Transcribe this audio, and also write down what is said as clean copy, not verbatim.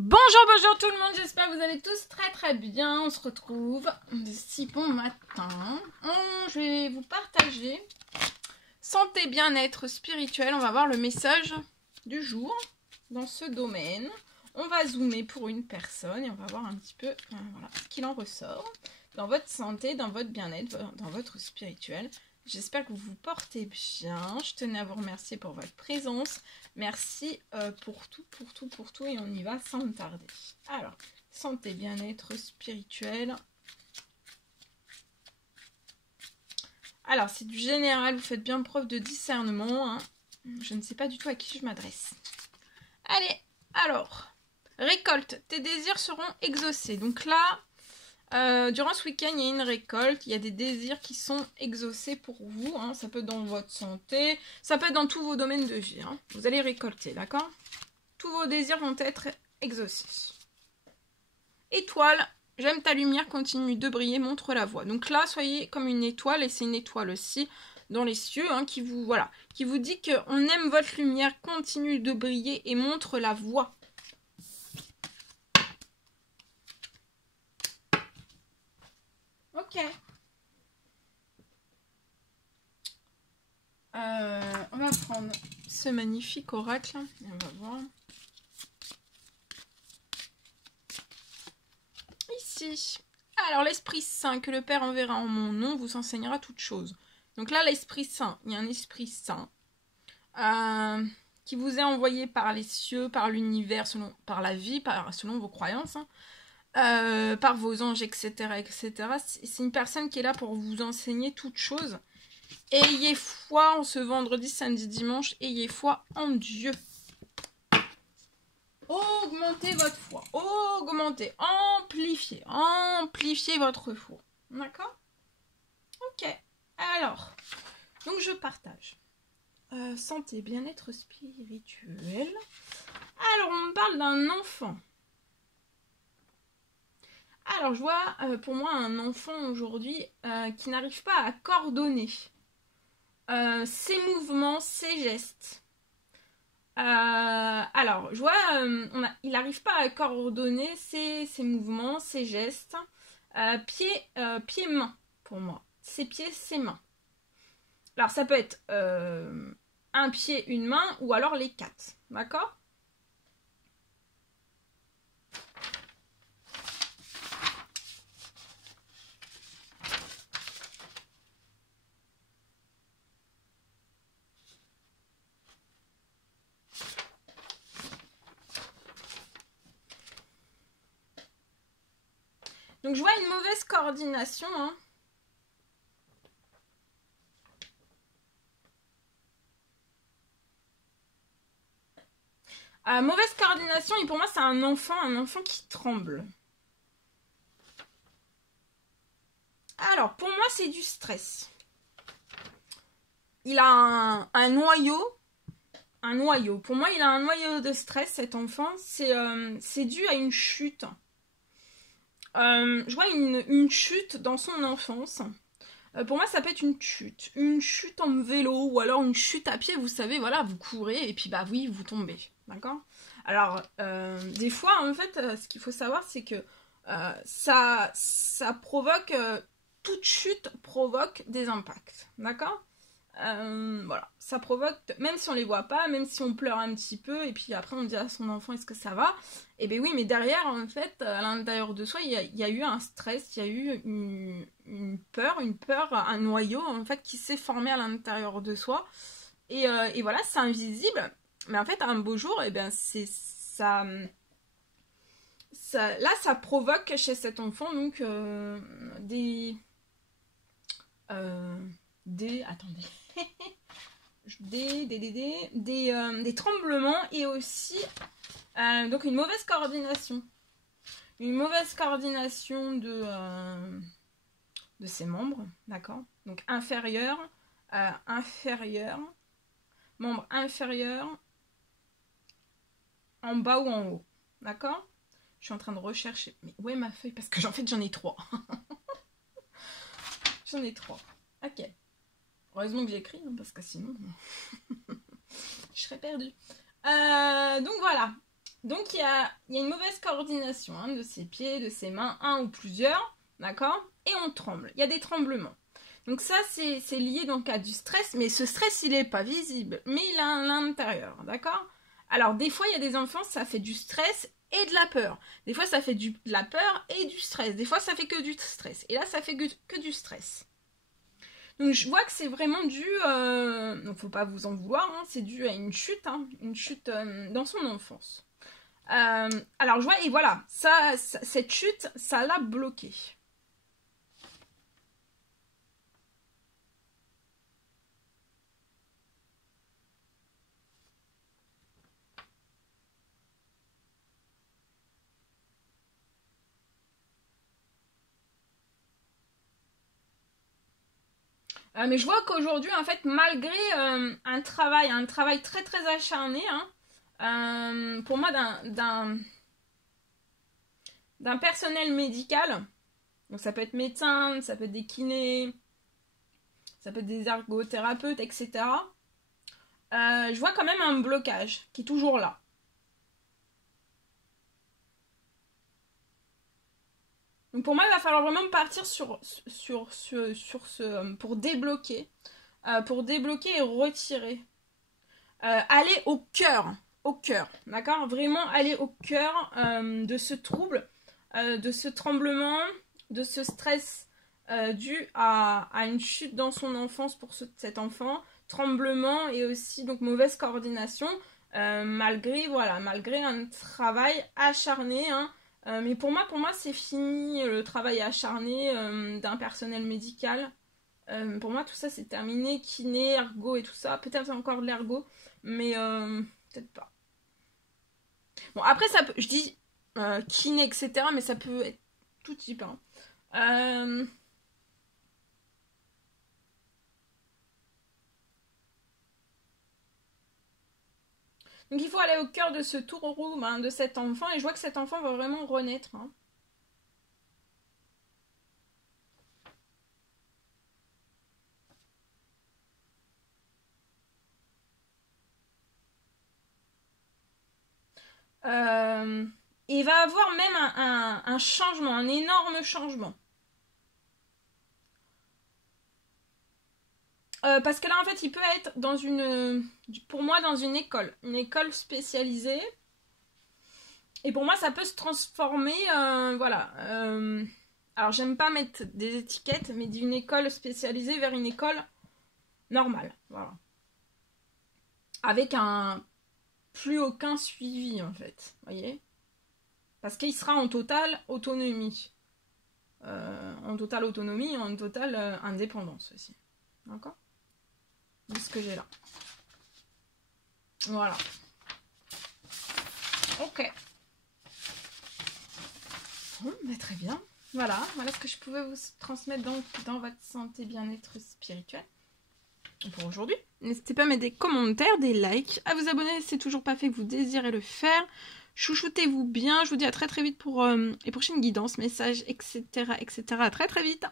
Bonjour tout le monde, j'espère que vous allez tous très bien. On se retrouve si bon matin. Je vais vous partager santé, bien-être spirituel. On va voir le message du jour dans ce domaine. On va zoomer pour une personne et on va voir un petit peu voilà, ce qu'il en ressort dans votre santé, dans votre bien-être, dans votre spirituel. J'espère que vous vous portez bien. Je tenais à vous remercier pour votre présence. Merci pour tout. Et on y va sans tarder. Alors, santé, bien-être spirituel. Alors, c'est du général. Vous faites bien preuve de discernement. Hein. Je ne sais pas du tout à qui je m'adresse. Allez, alors. Récolte. Tes désirs seront exaucés. Donc là... durant ce week-end, il y a une récolte, il y a des désirs qui sont exaucés pour vous, hein. Ça peut être dans votre santé, ça peut être dans tous vos domaines de vie, hein. Vous allez récolter, d'accord? Tous vos désirs vont être exaucés. Étoile, j'aime ta lumière, continue de briller, montre la voie. Donc là, soyez comme une étoile, et c'est une étoile aussi dans les cieux, hein, qui vous dit qu'on aime votre lumière, continue de briller et montre la voie. Ok. On va prendre ce magnifique oracle. Et on va voir. Ici. Alors, l'Esprit Saint que le Père enverra en mon nom vous enseignera toutes choses. Donc là, l'Esprit Saint, il y a un Esprit Saint qui vous est envoyé par les cieux, par l'univers, par la vie, selon vos croyances. Hein. Par vos anges, etc. C'est une personne qui est là pour vous enseigner toutes choses. Ayez foi en ce vendredi, samedi, dimanche. Ayez foi en Dieu. Augmentez votre foi. Augmentez, amplifiez votre foi. D'accord? Ok. Alors, donc je partage. Santé, bien-être spirituel. Alors, on me parle d'un enfant. Alors, je vois pour moi un enfant aujourd'hui qui n'arrive pas à coordonner ses mouvements, ses gestes. Alors, je vois, il n'arrive pas à coordonner ses mouvements, ses gestes. Pieds-mains, pour moi. Ses pieds, ses mains. Alors, ça peut être un pied, une main, ou alors les quatre. D'accord ? Donc, je vois une mauvaise coordination. Hein. Mauvaise coordination, et pour moi, c'est un enfant qui tremble. Alors, pour moi, c'est du stress. Il a un noyau. Un noyau. Pour moi, il a un noyau de stress, cet enfant. C'est dû à une chute. Je vois une chute dans son enfance. Pour moi, ça peut être une chute. Une chute en vélo ou alors une chute à pied. Vous savez, voilà, vous courez et puis bah oui, vous tombez. D'accord ? Alors, des fois, en fait, ce qu'il faut savoir, c'est que ça provoque... toute chute provoque des impacts. D'accord ? Voilà, ça provoque, même si on les voit pas, même si on pleure un petit peu, et puis après on dit à son enfant est-ce que ça va, et bien oui, mais derrière en fait, à l'intérieur de soi, il y a eu un stress, il y a eu une peur, un noyau en fait qui s'est formé à l'intérieur de soi, et voilà, c'est invisible, mais en fait un beau jour, et bien c'est ça, là ça provoque chez cet enfant donc attendez. des tremblements et aussi donc une mauvaise coordination. Une mauvaise coordination de ses membres, d'accord? Donc inférieur, membre inférieur, en bas ou en haut, d'accord? Je suis en train de rechercher. Mais où est ma feuille? Parce que en fait j'en ai 3. J'en ai 3. Ok. Heureusement que j'écris, parce que sinon, je serais perdue. Donc voilà. Donc il y a une mauvaise coordination hein, de ses pieds, de ses mains, un ou plusieurs, d'accord? Et on tremble, il y a des tremblements. Donc ça c'est lié donc à du stress, mais ce stress il n'est pas visible, mais il est à l'intérieur, d'accord? Alors des fois il y a des enfants, ça fait du stress et de la peur. Des fois ça fait de la peur et du stress. Des fois ça fait que du stress. Et là ça fait que du stress. Donc je vois que c'est vraiment dû, donc faut pas vous en vouloir, hein, c'est dû à une chute dans son enfance. Alors je vois, et voilà, cette chute, ça l'a bloqué. Mais je vois qu'aujourd'hui, en fait, malgré un travail très très acharné, hein, pour moi, d'un personnel médical, donc ça peut être médecin, ça peut être des kinés, ça peut être des ergothérapeutes, etc. Je vois quand même un blocage qui est toujours là. Donc pour moi, il va falloir vraiment partir sur ce pour débloquer et retirer. Aller au cœur, d'accord? Vraiment aller au cœur de ce trouble, de ce tremblement, de ce stress dû à une chute dans son enfance pour cet enfant, tremblement et aussi donc mauvaise coordination, malgré un travail acharné, hein. Mais pour moi c'est fini le travail acharné d'un personnel médical. Pour moi tout ça c'est terminé, kiné, ergo et tout ça, peut-être encore de l'ergo, mais peut-être pas. Bon après ça peut, je dis kiné etc, mais ça peut être tout type, hein. Donc il faut aller au cœur de ce tourroux hein, de cet enfant, et je vois que cet enfant va vraiment renaître, hein. Il va avoir même un changement, un énorme changement. Parce que là, en fait, il peut être pour moi, dans une école spécialisée. Et pour moi, ça peut se transformer, voilà. Alors, j'aime pas mettre des étiquettes, mais d'une école spécialisée vers une école normale, voilà. Avec plus aucun suivi, en fait, voyez. Parce qu'il sera en totale autonomie. En totale autonomie et en totale indépendance aussi. D'accord? De ce que j'ai là. Voilà. Ok. Bon, bah très bien. Voilà ce que je pouvais vous transmettre dans votre santé bien-être spirituel pour aujourd'hui. N'hésitez pas à mettre des commentaires, des likes, à vous abonner si c'est toujours pas fait, que vous désirez le faire. Chouchoutez-vous bien. Je vous dis à très très vite pour les prochaines guidances, messages, etc. etc. À très très vite.